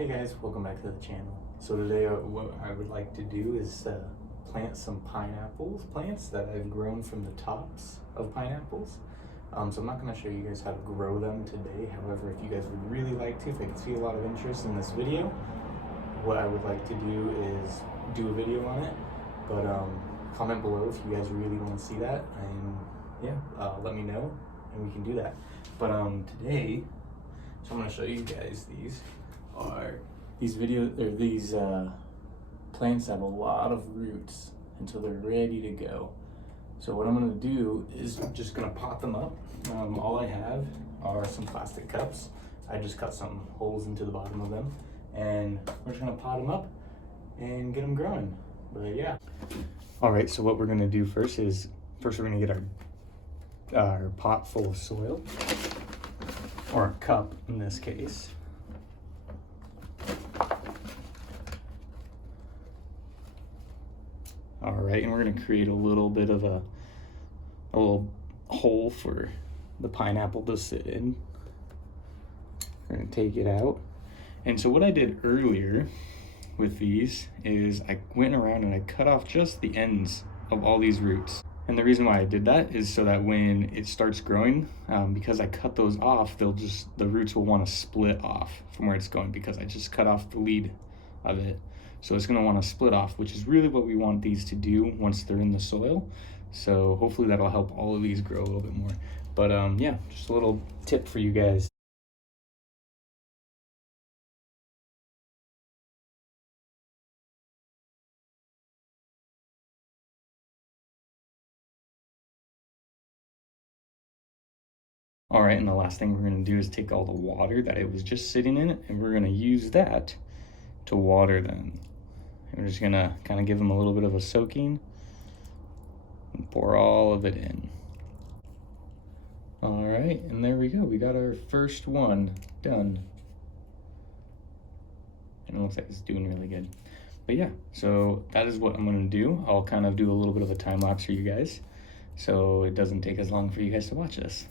Hey guys, welcome back to the channel. So today what I would like to do is plant some pineapple plants that I've grown from the tops of pineapples. So I'm not going to show you guys how to grow them today. However, if you guys would really like to, if I can see a lot of interest in this video, what I would like to do is do a video on it. But comment below if you guys really want to see that, and yeah, let me know and we can do that. But today, so I'm going to show you guys these plants have a lot of roots until they're ready to go. So what I'm going to do is I'm just going to pot them up. All I have are some plastic cups. I just cut some holes into the bottom of them, and we're just going to pot them up and get them growing. But yeah. All right, so what we're going to do first we're going to get our pot full of soil, or a cup in this case. All right, and we're gonna create a little bit of a little hole for the pineapple to sit in. We're gonna take it out. And so what I did earlier with these is I went around and I cut off just the ends of all these roots. And the reason why I did that is so that when it starts growing, because I cut those off, the roots will want to split off from where it's going, because I just cut off the lead of it. So it's going to want to split off, which is really what we want these to do once they're in the soil. So hopefully that'll help all of these grow a little bit more. But yeah, just a little tip for you guys. All right, and the last thing we're going to do is take all the water that it was just sitting in, and we're going to use that to water them. And we're just going to kind of give them a little bit of a soaking and pour all of it in. All right, and there we go. We got our first one done. And it looks like it's doing really good. But yeah, so that is what I'm going to do. I'll kind of do a little bit of a time lapse for you guys, so it doesn't take as long for you guys to watch this.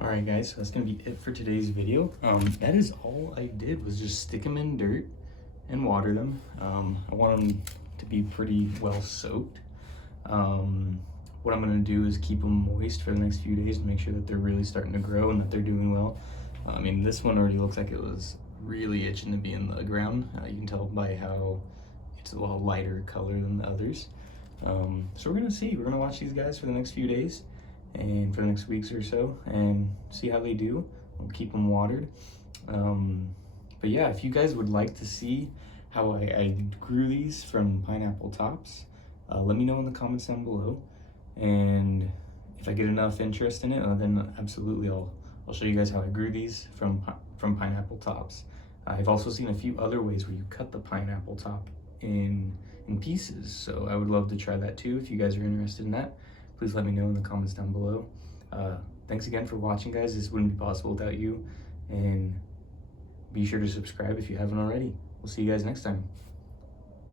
All right guys, so that's gonna be it for today's video. That is all I did, was just stick them in dirt and water them. I want them to be pretty well soaked. What I'm gonna do is keep them moist for the next few days to make sure that they're really starting to grow and that they're doing well. I mean, this one already looks like it was really itching to be in the ground. You can tell by how it's a little lighter color than the others. So we're gonna watch these guys for the next few days and for the next weeks or so, and see how they do. We'll keep them watered. But yeah, if you guys would like to see how I grew these from pineapple tops, let me know in the comments down below. And if I get enough interest in it, then absolutely I'll show you guys how I grew these from pineapple tops. I've also seen a few other ways where you cut the pineapple top in pieces, so I would love to try that too. If you guys are interested in that, please let me know in the comments down below. Thanks again for watching, guys. This wouldn't be possible without you. And be sure to subscribe if you haven't already. We'll see you guys next time.